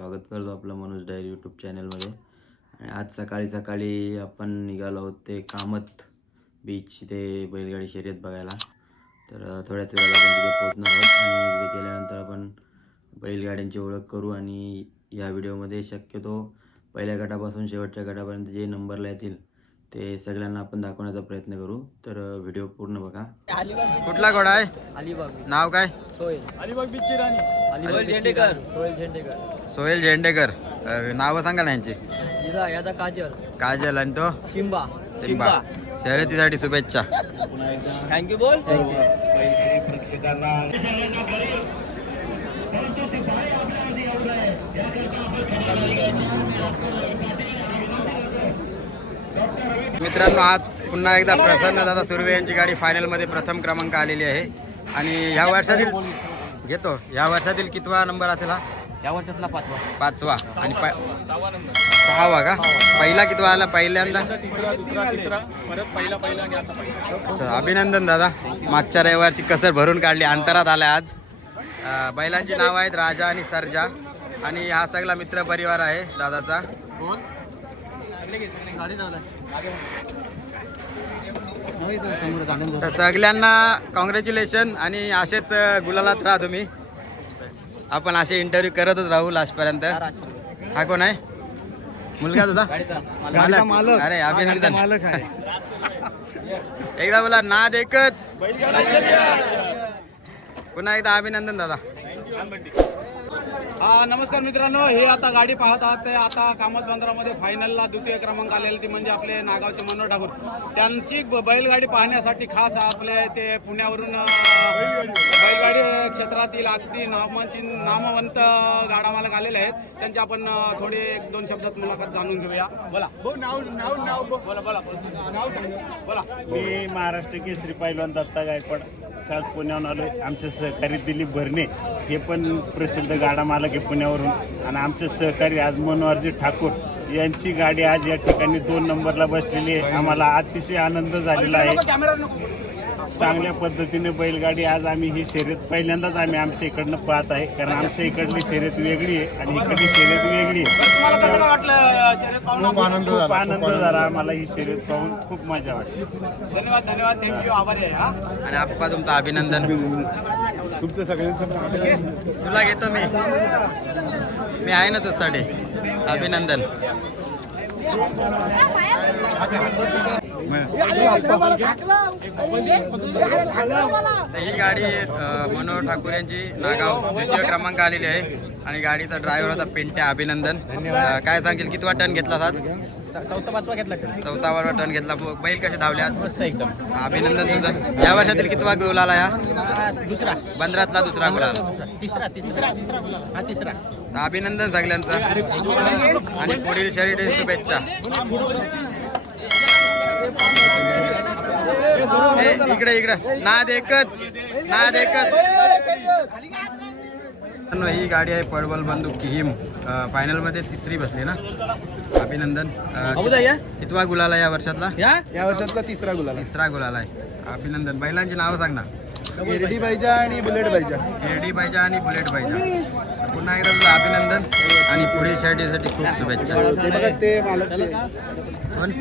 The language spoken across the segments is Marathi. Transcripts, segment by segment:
स्वागत करतो आपलं मनोज डायरी यूट्यूब चॅनलमध्ये आणि आज सकाळी सकाळी आपण निघालो आहोत ते कामत बीच ते बैलगाडी शर्यत बघायला. तर थोड्याच वेळात आपण तिथे पोहोचणार आहोत. आणि तिथे गेल्यानंतर आपण बैलगाड्यांची ओळख करू. आणि या व्हिडिओमध्ये शक्यतो पहिल्या गटापासून शेवटच्या गटापर्यंत जे नंबरला येतील ते सगळ्यांना आपण दाखवण्याचा प्रयत्न करू. तर व्हिडिओ पूर्ण बघा. कुठला घोडा आहे? अलिबाग. नाव काय? सोहेल. अलिबाग बिच्ची राणी. अलिबाग झेंडेकर सोहेल झेंडेकर सोहेल झेंडेकर अ, नावं सांगा ना याचा. काजल. काजल आणि तो? शिंबा. सिम्बा शर्यतीसाठी शुभेच्छा. थँक्यू बोल. मित्रांनो आज पुन्हा एकदा प्रसन्न दादा सुर्वे यांची गाडी फायनलमध्ये प्रथम क्रमांक आलेली आहे. आणि ह्या वर्षातील घेतो. ह्या वर्षातील कितवा नंबर असेल हा? या वर्षातला पाचवा. पाचवा. आणि पा- सहावा का? पहिला कितवा आला? पहिल्यांदा? अच्छा, अभिनंदन दादा. मागच्या रविवारची कसर भरून काढली. अंतरात आलाय आज. अं, बैलांची नाव आहेत राजा आणि सर्जा. आणि हा सगळा मित्र परिवार आहे दादाचा. तर सगळ्यांना कॉंग्रॅच्युलेशन आणि असेच अं, गुलालात राहा तुम्ही. आपण असे इंटरव्ह्यू करतच राहू लास्टपर्यंत. हा कोण आहे? मुलगा तुझा? मालक. अरे अभिनंदन. एकदा बोला नाद एकच. पुन्हा एकदा अभिनंदन दादा. नमस्कार मित्रांनो हे आता गाडी पाहत आहात. ते आता कामत बंदरामध्ये फायनलला द्वितीय क्रमांक आलेले ते म्हणजे आपले नागावचे मनोहर ठाकूर. त्यांची ब- बैलगाडी पाहण्यासाठी खास आपले ते पुण्यावरून बैलगाडी क्षेत्रातील अगदी नामांची नामवंत गाडा मालक आलेले आहेत. त्यांची आपण थोडी एक दोन शब्दात मुलाखत जाणून घेऊया. बोला. बोला. बोला बोला. मी महाराष्ट्र केसरी पैलवान दत्ता गायकवाड. काल पुण्याहून आलो. आमचे सहकारी दिलीप भरणे हे पण प्रसिद्ध गाडा मालक आहे पुण्यावरून. आणि आमचे सहकारी आज मनोहरजी ठाकूर यांची गाडी आज या ठिकाणी दोन नंबरला बसलेली आहे. आम्हाला अतिशय आनंद झालेला आहे. चांगल्या पद्धतीने बैलगाडी आज आम्ही ही शर्यत पहिल्यांदाच आम्ही आमच्या इकडनं पाहत आहे. कारण आमच्या इकडली शर्यत वेगळी आहे आणि इकडली शर्यत वेगळी आहे. खूप आनंद झाला आम्हाला ही शर्यत पाहून खूप मजा वाटली. धन्यवाद धन्यवाद. थँक्यू आभारी आहे हा. आणि आप्पा तुमचं अभिनंदन. तुला घेतो मी. मी आहे ना तुझ्यासाठी. अभिनंदन. ही गाडी मनोहर ठाकूर यांची नागाव द्वितीय क्रमांक आलेली आहे. आणि गाडीचा ड्रायव्हर होता पिंट्या अभिनंदन. काय सांगेल किती टन घेतला आज? चौथा पाचवा घेतला चौथा टन घेतला. बैल कसे धावले आज? मस्त एकदम. अभिनंदन तुझं. या वर्षातील कितवा गोल आला? या दुसरा. पंधरातला दुसरा गोल आला तिसरा तिसरा. हा अभिनंदन सगळ्यांचं. आणि पुढील शर्यती शुभेच्छा. इकडे इकडे. नाद एकच. नाद एकच. ही गाडी आहे पडवल बंदूक किहीम फायनलमध्ये तिसरी बसली ना? अभिनंदन. कितवा गुलाला या वर्षातला? या? या वर्षातला तिसरा गुलाल तिसरा गुलाला आहे. अभिनंदन. बैलांची नावं सांग ना. एरडी पाहिजे आणि बुलेट पाहिजे एडी पाहिजे आणि बुलेट पाहिजे पुन्हा एकदा तुझं अभिनंदन आणि पुढील शर्यतीसाठी खूप शुभेच्छा. ते बघा ते मालक कोण?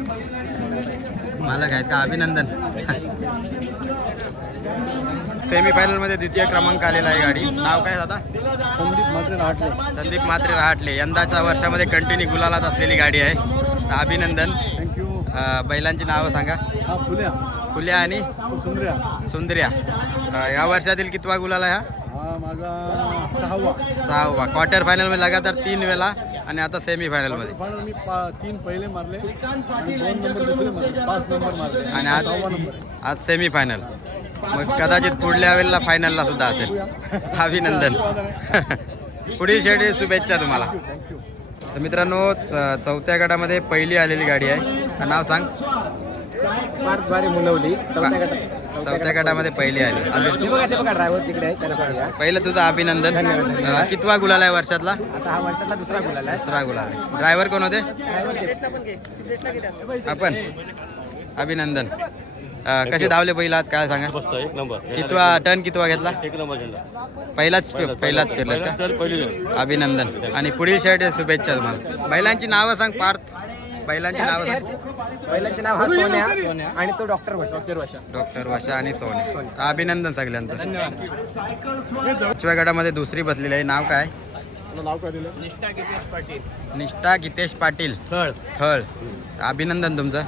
मालक आहेत का? अभिनंदन. सेमी फायनलमध्ये द्वितीय क्रमांक आलेला आहे गाडी. नाव काय दादा? संदीप मात्र राहटले. संदीप म्हात्रे रहाटले. यंदाच्या वर्षामध्ये कंटिन्यू गुलालात असलेली गाडी आहे. अभिनंदन. थँक्यू बैलांची नावं सांगा. हा फुल्या. फुल्या आणि सुंदर्या सुंदर्या या वर्षातील कितवा गुलाल आहे हा? हा माझा सहावा. सहावा. क्वार्टर फायनलमध्ये लगातार तीन वेळा आणि आता सेमी फायनलमध्ये फायनल मी पा- तीन पहिले मारले आणि दोन नंबर दुसरे मारले. पाच नंबर मारले. आणि आज सहावा नंबर. आज सेमी फायनल मग कदाचित पुढल्या वेळेला फायनलला सुद्धा असेल. अभिनंदन. पुढील शेवटी शुभेच्छा तुम्हाला. तर मित्रांनो चौथ्या गटामध्ये पहिली आलेली गाडी आहे. नाव सांग? चौथ्या गटात चौथ्या गटामध्ये पहिली आली. अभि- हे बघा ते बघा ड्रायव्हर तिकडे आहे त्याला बघा पहिलं तुझं अभिनंदन. अं, कितवा गुलाल आहे वर्षातला? आता हा वर्षातला दुसरा गुलाल आहे. दुसरा गुलाल आहे. ड्रायव्हर कोण होते? आपण. अभिनंदन. अ, कसे धावले बैल आज? काय सांगा? मस्त एक नंबर. कितवा टर्न कितवा घेतला? एक नंबर झेंडा पहिलाच पहिलाच फिरलेत का? तर पहिली अभिनंदन. आणि पुढील शर्ट शुभेच्छा तुम्हाला. बैलांची नावं सांग पार्थ. बैलांची नावं बैलाचे नाव हा सोन्या आणि तो डॉक्टर भाषा डॉक्टर वाशा आणि सोने अभिनंदन सगळ्यांचं. पाचव्या गटामध्ये दुसरी बसलेली आहे. नाव काय? निष्ठा गितेश पाटील. थळ. थळ. अभिनंदन तुमचं.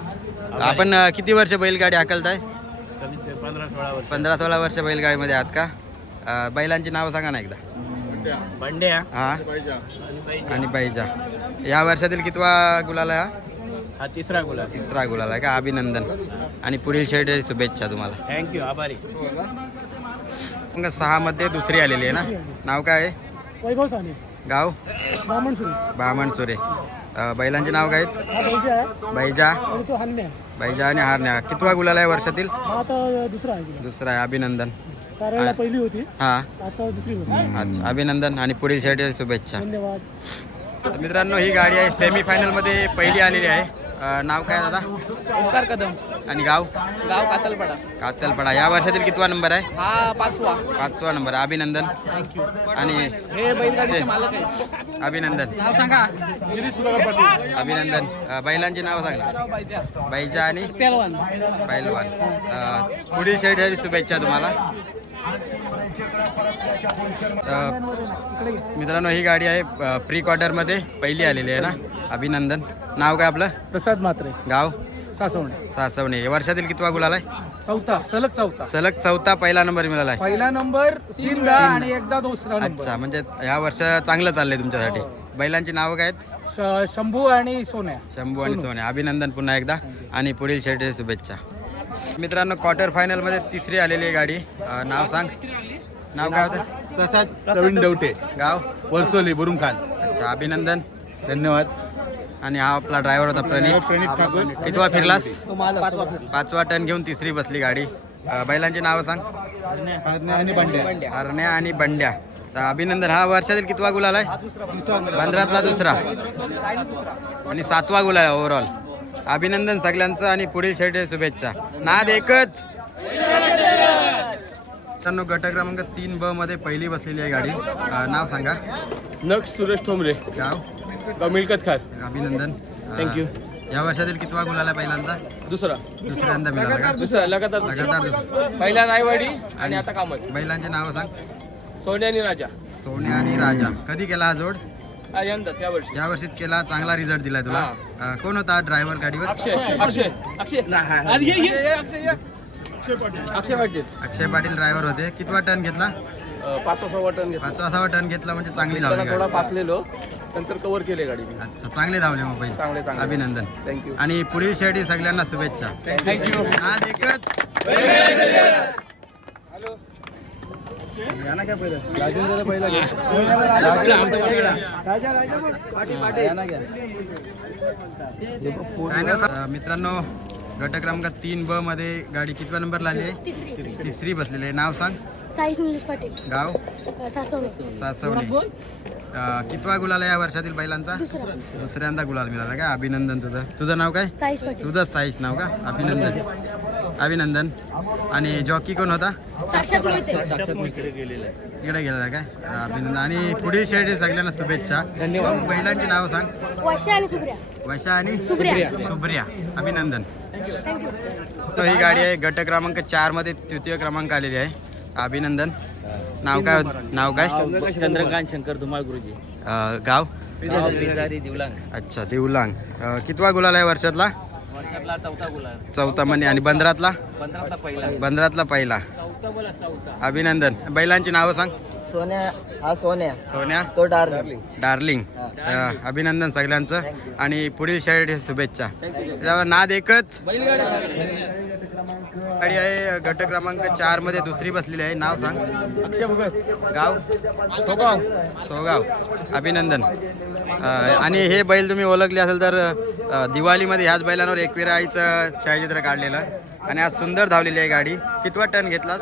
आपण किती वर्ष बैलगाडी हाकलताय? पंधरा सोळा वर्ष. पंधरा सोळा वर्ष बैलगाडीमध्ये आहात का? बैलांची नावं सांगा ना एकदा. बंड्या. हा. आणि बैजा या वर्षातील कितवा गुलाल आहे हा? हा तिसरा गुलाब तिसरा गुलाल आहे का? अभिनंदन. आणि पुढील शेड शुभेच्छा तुम्हाला. थँक्यू आभारी. मग सहा मध्ये दुसरी आलेली आहे ना? नाव काय? आहे वैभव साने. गाव? ब्राह्मण सुरू. बामण सुरे. अं, बैलांचे नाव काय? आहेत हा बैजा आहे. बैजा. आणि तो हन्ने आहे बैजा आणि हारण्या. कितवा गुलाल आहे वर्षातील? हा आता दुसरा आहे तिला दुसरा आहे. अभिनंदन. चारायला पहिली होती. हा. आता दुसरी होती. अच्छा. अभिनंदन आणि पुढील शेड शुभेच्छा. धन्यवाद. मित्रांनो ही गाडी आहे. सेमी फायनलमध्ये पहिली आलेली आहे. अं, नाव काय दादा? ओंकार कदम. आणि गाव? गाव कातलपाडा. कातलपडा. या वर्षातील कितवा नंबर आहे? हा पाचवा. पाचवा नंबर. अभिनंदन. आणि हे बैलगाडीचे मालक आहेत. अभिनंदन. नाव सांगा. अभिनंदन. अं, बैलांची नाव सांग. ना बैजा. आणि पेलवान पैलवान अं, पुढील शेड शुभेच्छा तुम्हाला. अं, मित्रांनो ही गाडी आहे प्री क्वार्टरमध्ये पहिली आलेली आहे ना? अभिनंदन. नाव काय आपलं? प्रसाद मात्रे गाव? सासवणे सासवणे वर्षातील कितवा गुलाल आहे? चौथा सलग चौथा. सलग चौथा पहिला नंबर मिळाला आहे. पहिला नंबर तीनदा आणि एकदा दुसरा नंबर. अच्छा म्हणजे ह्या वर्ष चांगलं चाललंय तुमच्यासाठी. बैलांची नावं काय आहेत? श- शंभू आणि सोन्या. शंभू आणि सोने. अभिनंदन पुन्हा एकदा. आणि पुढील शेट शुभेच्छा. मित्रांनो क्वार्टर फायनलमध्ये तिसरी आलेली आहे गाडी. अं, नाव सांग. नाव काय होतं? प्रसाद प्रवीण डवटे. गाव? वरसोली बुरुम खान अच्छा अभिनंदन. धन्यवाद. आणि हा आपला ड्रायव्हर होता प्रणित. प्रणित ठाकूर. कितवा फिरलास? पाचवा टन घेऊन तिसरी बसली गाडी. अं, बैलांची नावं सांग. हरण्या. आणि बंड्या. हरण्या आणि बंड्या. तर अभिनंदन. हा वर्षातील कितवा गुलाल आहे? पंधरातला दुसरा. आणि सातवा गुलाल आहे ओव्हरऑल अभिनंदन सगळ्यांचं आणि पुढील शेट शुभेच्छा. नाद एकच. मित्रांनो गट क्रमांक तीन ब मध्ये पहिली बसलेली आहे गाडी. अं, नाव सांगा. नक्ष सुरेश ठोंबरे. गाव? मिळकत खार. अभिनंदन. Thank you. अं, या वर्षातील कितवा गुलाल पहिल्यांदा? दुसरा. दुसऱ्यांदा मिळाला का? दुसरा लगातार लगातार दुसरा. पहिला रायवाडी आणि आता कामत. बैलांचे नाव सांग. सोन्या आणि राजा. सोन्या आणि राजा. कधी केला हा जोड? हा यंदाच या वर्षी. या वर्षीच केला. चांगला रिझल्ट दिलाय तुला. अं, कोण होता ड्रायव्हर गाडीवर? अक्षय अक्षय अक्षय. अरे ये, ये, ये, अक्षय ये. अक्षय पाटील. अक्षय पाटील ड्रायव्हर होते. कितवा टर्न घेतला? पाच सहा टन घेतला. टर्न घेतला म्हणजे चांगली धावली थोडा. पाकलेलो नंतर कव्हर केले गाडी मी. अच्छा चांगले धावले मग चांगले, पहिले चांगले. अभिनंदन. थँक्यू आणि पुढील शेडी सगळ्यांना शुभेच्छा. थँक्यू आज एकच. अं, मित्रांनो गट क्रमांक तीन ब मध्ये गाडी कितव्या नंबरला आली आहे तिसरी. तिसरी बसलेली आहे. नाव सांग. साईश निलेश पाटील. गाव? सासवणे. सासवणे. अं, कितवा गुलाल आहे या वर्षातील बैलांचा? दुसरा. दुसऱ्यांदा गुलाल मिळाला का? अभिनंदन तुझं. तुझं नाव काय? साईश पाटील. तुझंच साईश नाव का? अभिनंदन. अभिनंदन. आणि जॉकी कोण होता? साक्षात मोहिते. इकडे गेलेला काय? अभिनंदन. आणि पुढील शेडी सगळ्यांना शुभेच्छा. धन्यवाद. बैलांची नाव सांग. वशा आणि सुप्रिया. वशा आणि सुप्रिया. सुप्रिया. अभिनंदन. थँक्यू तो ही गाडी आहे. गट क्रमांक चारमध्ये तृतीय क्रमांक आलेली आहे. अभिनंदन. नाव काय नाव काय? चंद्रकांत शंकर धुमाळ गुरुजी. अं, गाव? बिजारी दिवलांग. अच्छा देवलांग. अं, कितवा गुलाल आहे वर्षातला? वर्षातला चौथा गुलाब चौथा म्हणे आणि बंदरातला? पहिला. बंदरातला पहिला. चौथा बोला चौथा. अभिनंदन. बैलांची नावं सांग. सोन्या हा सोन्या. सोन्या? तो डार्लिंग. डार्लिंग. अं, अभिनंदन सगळ्यांचं. आणि पुढील शाळेत शुभेच्छा. त्यावर नाद एकच. गाडी आहे गट क्रमांक चारमध्ये दुसरी बसलेली आहे. नाव सांग. अक्षय भगत. गाव? सोगाव. सोगाव. अभिनंदन. आणि हे बैल तुम्ही ओळखले असेल तर दिवाळीमध्ये ह्याच बैलांवर एकविरा आईचं छायाचित्र काढलेलं. आणि आज सुंदर धावलेली आहे गाडी. कितवा टन घेतलास?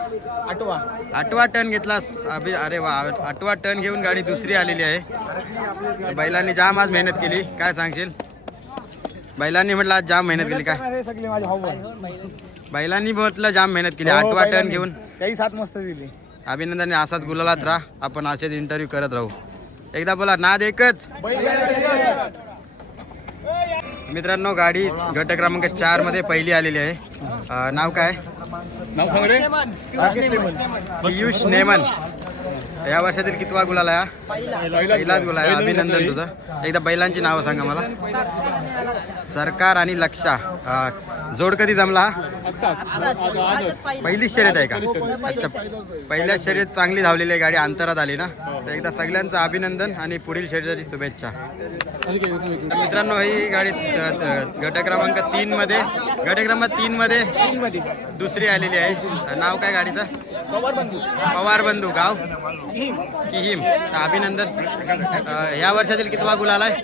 आठवा. आठवा टन घेतलास. अभि अरे वा आठवा टन घेऊन गाडी दुसरी आलेली आहे. बैलांनी जाम आज मेहनत केली. काय सांगशील? बैलांनी म्हटलं आज जाम मेहनत केली. काय? सगळे माझे भाऊ बैलांनी म्हटलं जाम मेहनत केली. आठवा टन घेऊन. काही सात मस्त दिली. अभिनंदन असाच गुलालात राहा. आपण असेच इंटरव्ह्यू करत राहू. एकदा बोला नाद एकच. मित्रांनो गाडी गट क्रमांक चारमध्ये पहिली आलेली आहे. अं, नाव काय? पियुष नेमन. या वर्षातील कितवा गुलाल आहे हा? पहिलाच गुलाल आहे. अभिनंदन तुझं. एकदा बैलांची नावं सांगा मला. सरकार आणि लक्षा. अं, जोड कधी जमला? पहिलीच शर्यत आहे का? अच्छा पहिल्या शर्यत चांगली धावलेली आहे गाडी अंतरात आली ना? तर एकदा सगळ्यांचं अभिनंदन आणि पुढील शर्यतीसाठी शुभेच्छा. तर मित्रांनो ही गाडी गट क्रमांक तीन मध्ये गट क्रमांक तीन मध्ये दुसरी आलेली आहे. नाव काय गाडीचं? पवार बंधू गाव. किहिम अभिनंदन. या वर्षातील कितवा गुलाल आहे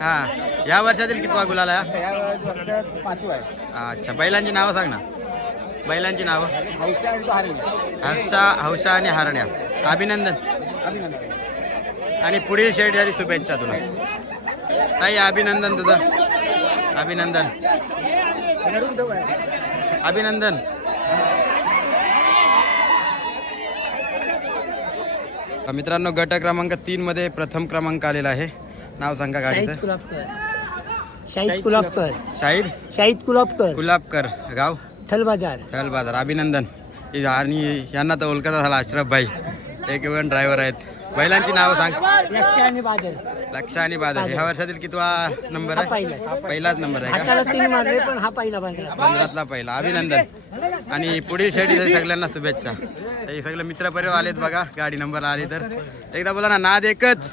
हा. या वर्षातील कितवा गुलाल आहे. अच्छा. बैलांची नावं सांग ना. बैलांची नावं. आणि हर्षा हौशा आणि हरण्या. अभिनंदन. आणि पुढील शेडसाठी शुभेच्छा तुला. ताई अभिनंदन तुझं. अभिनंदन. अभिनंदन. मित्रांनो गट क्रमांक तीन मध्ये प्रथम क्रमांक आलेला आहे. नाव सांगा गाडीचं. कुलाबकर शाहिद कुलाबकर शाहीर शाहिद कुलाबकर गुलाबकर गाव? थल बाजार अभिनंदन. आणि यांना तर ओळखत झाला अशरफ भाई एक इव्हन ड्रायव्हर आहेत. बैलांची नावं सांग. लक्ष आणि बादल. लक्ष आणि बादल. ह्या वर्षातील कितवा नंबर आहे? पहिला. पहिलाच नंबर आहे का? हाताला तीन मारले पण हा पहिला पंधरातला पहिला. अभिनंदन. आणि पुढील शेडी सगळ्यांना शुभेच्छा. हे सगळे मित्र परिवार आलेत बघा. गाडी नंबर आली तर. एकदा बोला ना नाद एकच.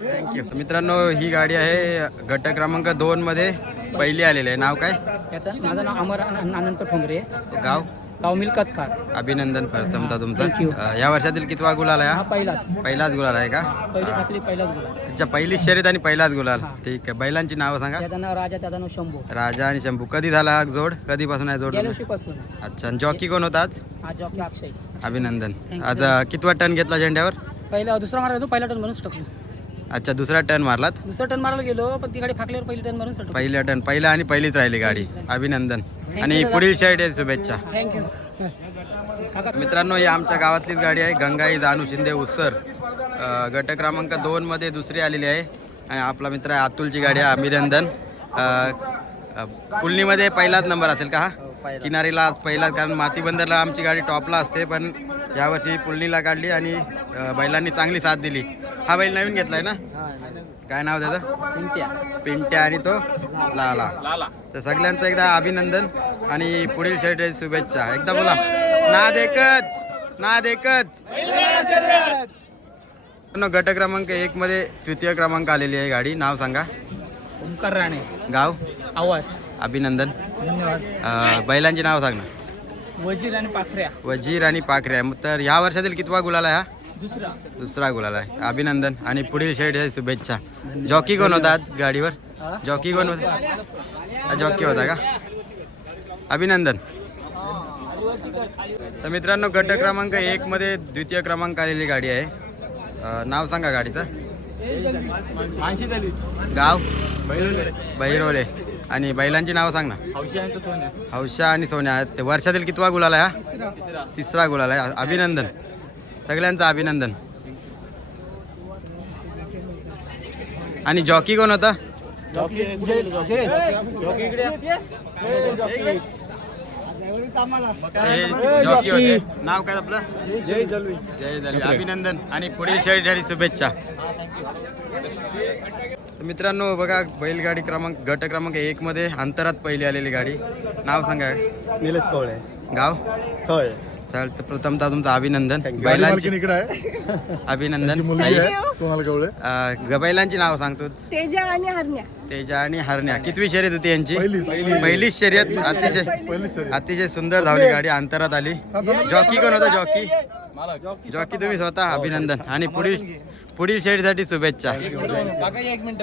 थँक्यू मित्रांनो ही गाडी आहे गट क्रमांक दोन मध्ये. पहिली आलेली आहे. नाव काय? माझं नाव अमर अनंत ठोंबरे. गाव? गाव मिल्कत खार अभिनंदन Thank तुमचं या वर्षातील कितवा गुलाल आहे हा? हा? पहिलाच. पहिलाच गुलाल आहे का? पहिली साखरी पहिलाच गुलाब अच्छा पहिली शर्यत आणि पहिलाच गुलाल. ठीक आहे. बैलांची नावं सांगा. त्याचं नाव राजा त्याचं नाव शंभू. राजा आणि शंभू. कधी झाला हा जोड? कधीपासून आहे जोड गेल्या अच्छा आणि जॉकी कोण होता आज? हा जॉकी अक्षय. अभिनंदन. आज अं, कितवा टन घेतला झेंड्यावर? पहिला दुसरा मारायला गेलो पहिला टन टाकलो. अच्छा दुसरा टन मारलात? दुसरा टन मारायला गेलो पण ती गाडी फाकल्यावर पहिली टन मारून पहिल्या टन पहिला आणि पहिलीच राहिली गाडी. अभिनंदन. आणि. पुढील शर्ट शुभेच्छा. थँक्यू मित्रांनो ही आमच्या गावातलीच गाडी आहे गंगाई दानू शिंदे उसर. अ, गट क्रमांक दोन मध्ये दुसरी आलेली आहे. आणि आपला मित्र आहे अतुलची गाडी आहे अभिनंदन. पुलनीमध्ये पहिलाच नंबर असेल का हा? किनारीला आज पहिलाच कारण माती बंदरला आमची गाडी टॉपला असते पण यावर्षी पुलनीला काढली आणि बैलांनी चांगली साथ दिली. हा बैल नवीन घेतलाय ना? काय नाव त्याचं? पिंट्या. आणि तो? लाला. लाला. तर सगळ्यांचं एकदा अभिनंदन आणि पुढील शर्ट शुभेच्छा. एकदा बोला. नाद एकच. नाद एकच. मित्रांनो, गट क्रमांक एक मध्ये तृतीय क्रमांक आलेली आहे गाडी. नाव सांगा. ओंकार राणे. गाव? आवाज अभिनंदन. धन्यवाद. बैलांची नाव सांग ना. वजीर आणि पाखऱ्या. वजीर आणि पाखरे तर या वर्षातील कितवा गुलाल आहे हा? दुसरा. दुसरा गुलाल आहे. अभिनंदन आणि पुढील शेड शुभेच्छा. जॉकी कोण होता आज गाडीवर? जॉकी कोण होता? जॉकी होता का? अभिनंदन. तर मित्रांनो गट क्रमांक एक मध्ये द्वितीय क्रमांक आलेली गाडी आहे. नाव सांगा गाडीचं. गाव? बहिरोले. आणि बैलांची नाव सांग ना. हौशा आणि सोन्या. ते वर्षातील कितवा गुलाल आहे हा? तिसरा गुलाल आहे. अभिनंदन. सगळ्यांचं अभिनंदन. आणि जॉकी कोण होता? जॉकी होते. नाव काय आपलं? जय दलवी जय दलवी अभिनंदन आणि पुढील शर्यतीसाठी शुभेच्छा. तर मित्रांनो बघा बैलगाडी क्रमांक गट क्रमांक एक मध्ये अंतरात पहिली आलेली गाडी. नाव सांगा. निलेश कवळे. गाव? होय तर प्रथमतः तुमचं अभिनंदन. बैलांची इकडे आहे. अभिनंदन. सोनाल कवळे अं, ग- बैलांची नाव सांगतोच तेजा आणि हरण्या. तेजा आणि हरण्या. कितवी शर्यत होती यांची? पहिली. पहिलीच शर्यत अतिशय अतिशय सुंदर धावली गाडी अंतरात आली. जॉकी कोण होता जॉकी? जॉकी. तुम्ही स्वतः अभिनंदन. आणि पुढील पुढील शेडीसाठी शुभेच्छा. काका एक मिनिट.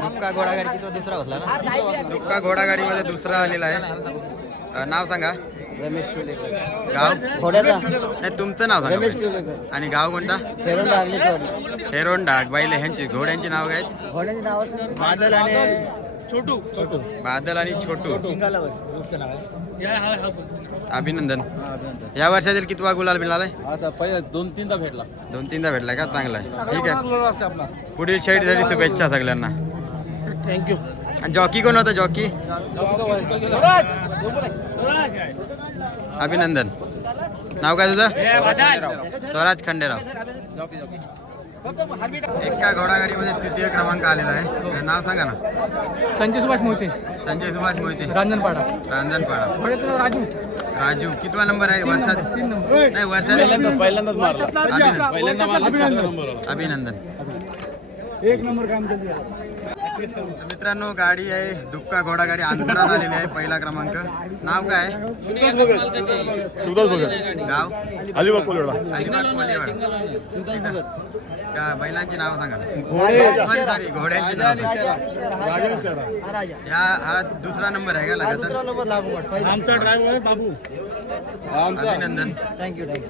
दुक्का घोडागाडी किती दुसरा होता ना? घोडागाडीमध्ये दुसरा आलेला आहे. नाव सांगा. रमेश गाव? नाही तुमचं नाव सांगा. आणि गाव कोणता? थोडी. डाग बैल ह्यांची घोड्यांची नाव काय आहेत? घोड्याची नाव बादल आणि छोटू छोटू. बादल आणि छोटू. नाव आहे. अभिनंदन. या वर्षातील कितवा गुलाल मिळालाय? आता पहिले दोन तीनदा भेटला. दोन तीनदा भेटलाय का? चांगला आहे. ठीक आहे. पुढील शेडीसाठी शुभेच्छा सगळ्यांना. थँक्यू आणि जॉकी कोण होता जॉकी? अभिनंदन. नाव काय तुझं? स्वराज खंडेराव. एका घोडागाडीमध्ये तृतीय क्रमांक आलेला आहे. नाव सांगा ना. संजय सुभाष मोहिते. संजय सुभाष मोहिते. रांजणपाडा. रांजणपाडा. घोड्याचं राजू. राजू कितवा नंबर आहे? वर्षात? नाही वर्षात पहिल्यांदाच मारला. अभिनंदन. अभिनंदन. एक नंबर काम मित्रांनो गाडी आहे दुक्का घोडा गाडी. अंतरात आलेली आहे पहिला क्रमांक. नाव काय? शिवदास भगत. गाव? अलिबाग कोलेवाडा. अलिबाग कोलेवाडा. का बैलांची नाव सांगा सॉरी सॉरी घोड्यांची नाव. या हा दुसरा नंबर आहे का लगातार? आमचा ड्रायव्हर बाबू. अभिनंदन. थँक्यू थँक्यू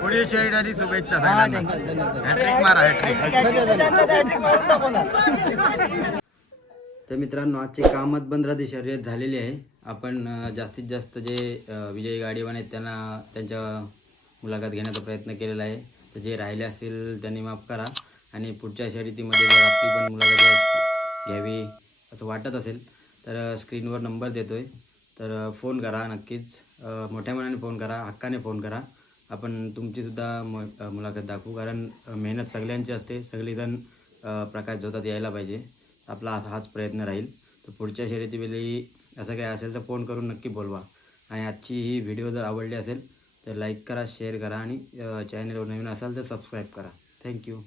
पुढील शर्यतीसाठी शुभेच्छा सगळ्यांना. हॅट्रिक मारा हॅट्रिक. तर मित्रांनो आजची कामत बंदराची शर्यत झालेली आहे. आपण अ, जास्तीत जास्त जे अ, विजयी गाडीवान आहेत त्यांना त्यांच्या मुलाखत घेण्याचा प्रयत्न केलेला आहे. तर जे राहिले असतील त्यांनी माफ करा. आणि पुढच्या शर्यतीमध्ये जर आपली पण मुलाखत घ्यावी असं वाटत असेल तर स्क्रीनवर नंबर देतो आहे तर फोन करा नक्कीच. मोठ्या मनाने फोन करा हक्काने फोन करा. आपण तुमचीसुद्धा मु मुलाखत दाखवू. कारण मेहनत सगळ्यांची असते. सगळेजण प्रकाश जोतात यायला पाहिजे. आपला हाच प्रयत्न राहील. तर पुढच्या शर्यतीवेळी असं काय असेल तर फोन करून नक्की बोलवा. आणि आजची ही व्हिडिओ जर आवडली असेल तर लाईक करा शेअर करा आणि चॅनलवर नवीन असाल तर सबस्क्राईब करा. थँक्यू.